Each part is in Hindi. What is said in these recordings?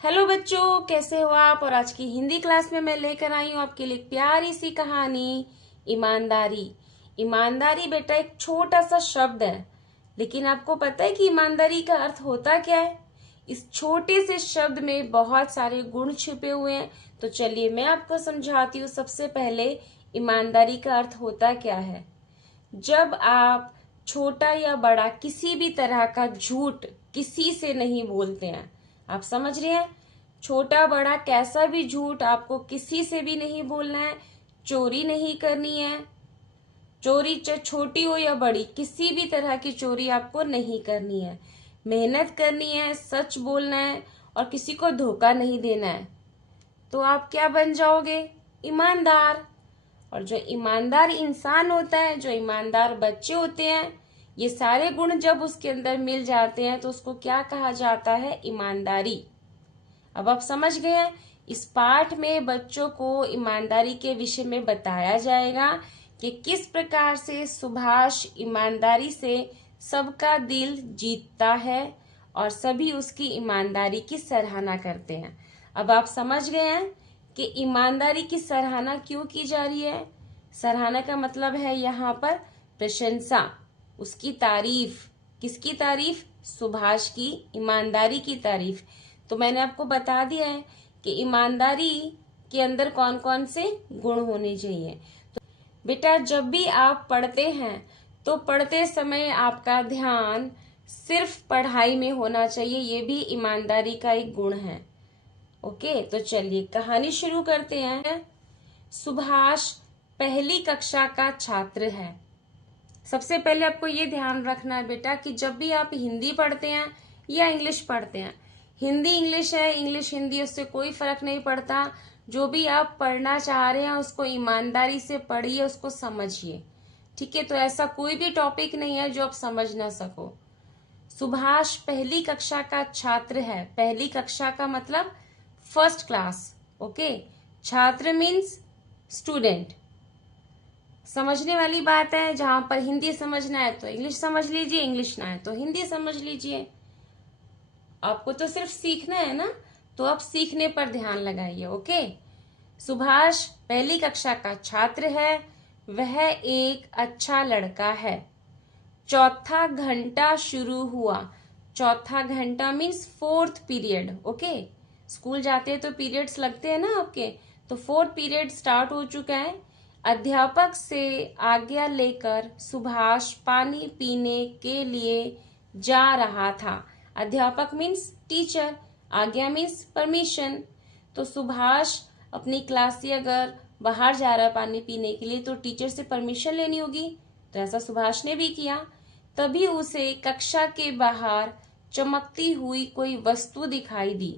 हेलो बच्चों, कैसे हो आप। और आज की हिंदी क्लास में मैं लेकर आई हूँ आपके लिए एक प्यारी सी कहानी, ईमानदारी। ईमानदारी बेटा एक छोटा सा शब्द है, लेकिन आपको पता है कि ईमानदारी का अर्थ होता क्या है। इस छोटे से शब्द में बहुत सारे गुण छिपे हुए हैं। तो चलिए मैं आपको समझाती हूँ। सबसे पहले ईमानदारी का अर्थ होता क्या है। जब आप छोटा या बड़ा किसी भी तरह का झूठ किसी से नहीं बोलते हैं। आप समझ रहे हैं, छोटा बड़ा कैसा भी झूठ आपको किसी से भी नहीं बोलना है। चोरी नहीं करनी है। चोरी चाहे छोटी हो या बड़ी, किसी भी तरह की चोरी आपको नहीं करनी है। मेहनत करनी है, सच बोलना है और किसी को धोखा नहीं देना है। तो आप क्या बन जाओगे? ईमानदार। और जो ईमानदार इंसान होता है, जो ईमानदार बच्चे होते हैं, ये सारे गुण जब उसके अंदर मिल जाते हैं तो उसको क्या कहा जाता है? ईमानदारी। अब आप समझ गए हैं। इस पाठ में बच्चों को ईमानदारी के विषय में बताया जाएगा कि किस प्रकार से सुभाष ईमानदारी से सबका दिल जीतता है और सभी उसकी ईमानदारी की सराहना करते हैं। अब आप समझ गए हैं कि ईमानदारी की सराहना क्यों की जा रही है। सराहना का मतलब है यहाँ पर प्रशंसा, उसकी तारीफ। किसकी तारीफ? सुभाष की ईमानदारी की तारीफ। तो मैंने आपको बता दिया है कि ईमानदारी के अंदर कौन कौन से गुण होने चाहिए। तो बेटा जब भी आप पढ़ते हैं तो पढ़ते समय आपका ध्यान सिर्फ पढ़ाई में होना चाहिए। ये भी ईमानदारी का एक गुण है। ओके, तो चलिए कहानी शुरू करते हैं। सुभाष पहली कक्षा का छात्र है। सबसे पहले आपको ये ध्यान रखना है बेटा कि जब भी आप हिंदी पढ़ते हैं या इंग्लिश पढ़ते हैं, हिंदी इंग्लिश है, इंग्लिश हिंदी, उससे कोई फर्क नहीं पड़ता। जो भी आप पढ़ना चाह रहे हैं उसको ईमानदारी से पढ़िए, उसको समझिए। ठीक है, तो ऐसा कोई भी टॉपिक नहीं है जो आप समझ ना सको। सुभाष पहली कक्षा का छात्र है। पहली कक्षा का मतलब फर्स्ट क्लास। ओके, छात्र मीन्स स्टूडेंट। समझने वाली बात है। जहां पर हिंदी समझना है तो इंग्लिश समझ लीजिए, इंग्लिश ना है तो हिंदी समझ लीजिए। आपको तो सिर्फ सीखना है ना, तो आप सीखने पर ध्यान लगाइए। ओके, सुभाष पहली कक्षा का छात्र है। वह एक अच्छा लड़का है। चौथा घंटा शुरू हुआ। चौथा घंटा means fourth period. Okay, school जाते हैं तो पीरियड्स लगते हैं ना आपके, तो फोर्थ पीरियड स्टार्ट हो चुका है। अध्यापक से आज्ञा लेकर सुभाष पानी पीने के लिए जा रहा था। अध्यापक मीन्स टीचर, आज्ञा मीन्स परमिशन। तो सुभाष अपनी क्लास से अगर बाहर जा रहा है पानी पीने के लिए तो टीचर से परमिशन लेनी होगी। तो ऐसा सुभाष ने भी किया। तभी उसे कक्षा के बाहर चमकती हुई कोई वस्तु दिखाई दी।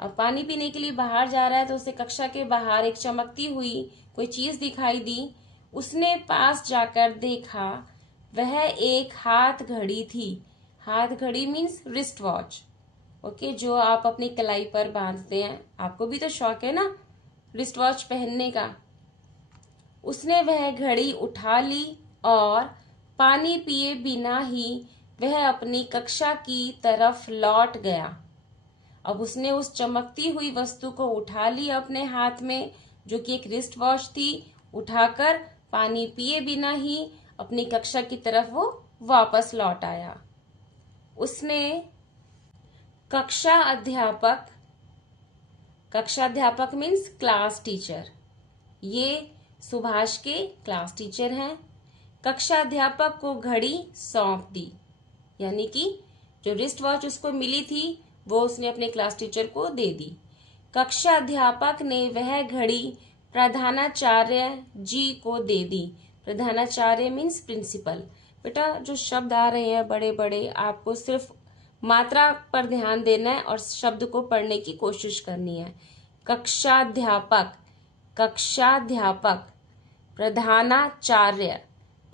अब पानी पीने के लिए बाहर जा रहा है तो उसे कक्षा के बाहर एक चमकती हुई कोई चीज दिखाई दी। उसने पास जाकर देखा, वह एक हाथ घड़ी थी। हाथ घड़ी मीन्स रिस्ट वॉच। ओके, जो आप अपनी कलाई पर बांधते हैं। आपको भी तो शौक है ना रिस्ट वॉच पहनने का। उसने वह घड़ी उठा ली और पानी पिए बिना ही वह अपनी कक्षा की तरफ लौट गया। अब उसने उस चमकती हुई वस्तु को उठा लिया अपने हाथ में, जो कि एक रिस्ट वॉच थी। उठाकर पानी पिए बिना ही अपनी कक्षा की तरफ वो वापस लौट आया। उसने कक्षा अध्यापक मीन्स क्लास टीचर, ये सुभाष के क्लास टीचर हैं। कक्षा अध्यापक को घड़ी सौंप दी, यानी कि जो रिस्ट वॉच उसको मिली थी वो उसने अपने क्लास टीचर को दे दी। कक्षा अध्यापक ने वह घड़ी प्रधानाचार्य जी को दे दी। प्रधानाचार्य मीन्स प्रिंसिपल। बेटा जो शब्द आ रहे हैं बड़े बड़े, आपको सिर्फ मात्रा पर ध्यान देना है और शब्द को पढ़ने की कोशिश करनी है। कक्षाध्यापक, कक्षाध्यापक, प्रधानाचार्य,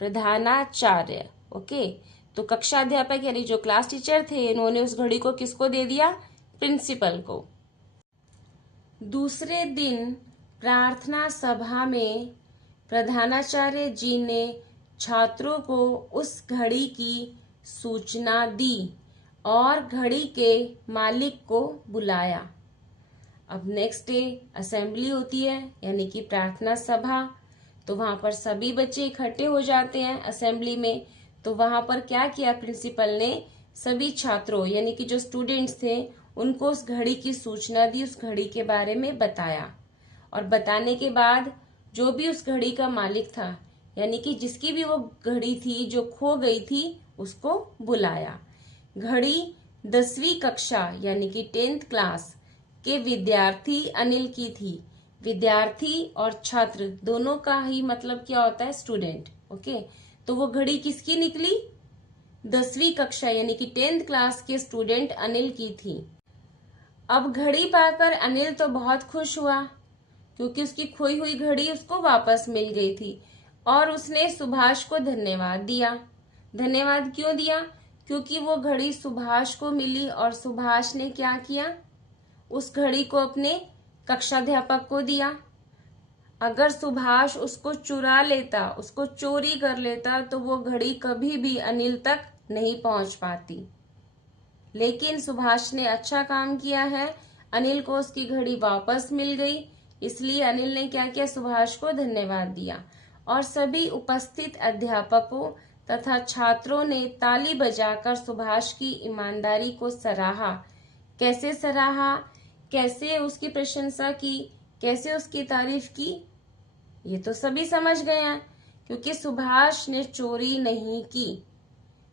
प्रधानाचार्य। ओके, तो कक्षाध्यापक यानी जो क्लास टीचर थे, इन्होंने उस घड़ी को किसको दे दिया? प्रिंसिपल को। दूसरे दिन प्रार्थना सभा में प्रधानाचार्य जी ने छात्रों को उस घड़ी की सूचना दी और घड़ी के मालिक को बुलाया। अब नेक्स्ट डे असेंबली होती है, यानी कि प्रार्थना सभा। तो वहां पर सभी बच्चे इकट्ठे हो जाते हैं असेंबली में। तो वहां पर क्या किया प्रिंसिपल ने, सभी छात्रों यानी कि जो स्टूडेंट्स थे उनको उस घड़ी की सूचना दी, उस घड़ी के बारे में बताया। और बताने के बाद जो भी उस घड़ी का मालिक था, यानी कि जिसकी भी वो घड़ी थी जो खो गई थी, उसको बुलाया। घड़ी 10वीं कक्षा यानी कि 10th क्लास के विद्यार्थी अनिल की थी। विद्यार्थी और छात्र दोनों का ही मतलब क्या होता है, स्टूडेंट। ओके, तो वो घड़ी किसकी निकली, 10वीं कक्षा यानी कि 10th क्लास के स्टूडेंट अनिल की थी। अब घड़ी पाकर अनिल तो बहुत खुश हुआ, क्योंकि उसकी खोई हुई घड़ी उसको वापस मिल गई थी। और उसने सुभाष को धन्यवाद दिया। धन्यवाद क्यों दिया, क्योंकि वो घड़ी सुभाष को मिली और सुभाष ने क्या किया, उस घड़ी को अपने कक्षाध्यापक को दिया। अगर सुभाष उसको चुरा लेता, उसको चोरी कर लेता, तो वो घड़ी कभी भी अनिल तक नहीं पहुंच पाती। लेकिन सुभाष ने अच्छा काम किया है, अनिल को उसकी घड़ी वापस मिल गई। इसलिए अनिल ने क्या किया, सुभाष को धन्यवाद दिया। और सभी उपस्थित अध्यापकों तथा छात्रों ने ताली बजाकर सुभाष की ईमानदारी को सराहा। कैसे सराहा, कैसे उसकी प्रशंसा की, कैसे उसकी तारीफ की, ये तो सभी समझ गए हैं। क्योंकि सुभाष ने चोरी नहीं की।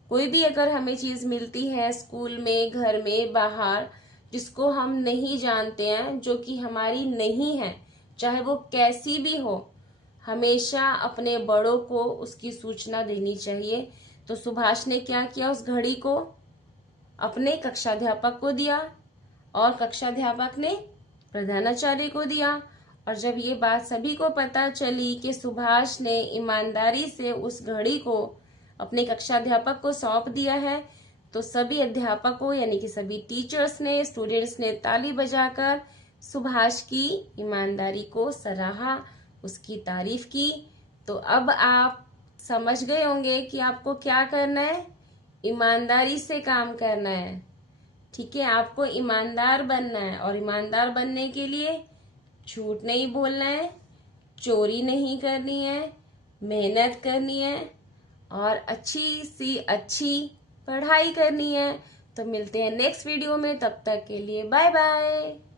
कोई भी अगर हमें चीज मिलती है स्कूल में, घर में, बाहर, जिसको हम नहीं जानते हैं, जो कि हमारी नहीं है, चाहे वो कैसी भी हो, हमेशा अपने बड़ों को उसकी सूचना देनी चाहिए। तो सुभाष ने क्या किया, उस घड़ी को अपने कक्षाध्यापक को दिया और कक्षाध्यापक ने प्रधानाचार्य को दिया। और जब ये बात सभी को पता चली कि सुभाष ने ईमानदारी से उस घड़ी को अपने कक्षाध्यापक को सौंप दिया है, तो सभी अध्यापकों यानी कि सभी टीचर्स ने, स्टूडेंट्स ने ताली बजाकर सुभाष की ईमानदारी को सराहा, उसकी तारीफ की। तो अब आप समझ गए होंगे कि आपको क्या करना है, ईमानदारी से काम करना है। ठीक है, आपको ईमानदार बनना है। और ईमानदार बनने के लिए झूठ नहीं बोलना है, चोरी नहीं करनी है, मेहनत करनी है और अच्छी सी अच्छी पढ़ाई करनी है। तो मिलते हैं नेक्स्ट वीडियो में, तब तक के लिए बाय बाय।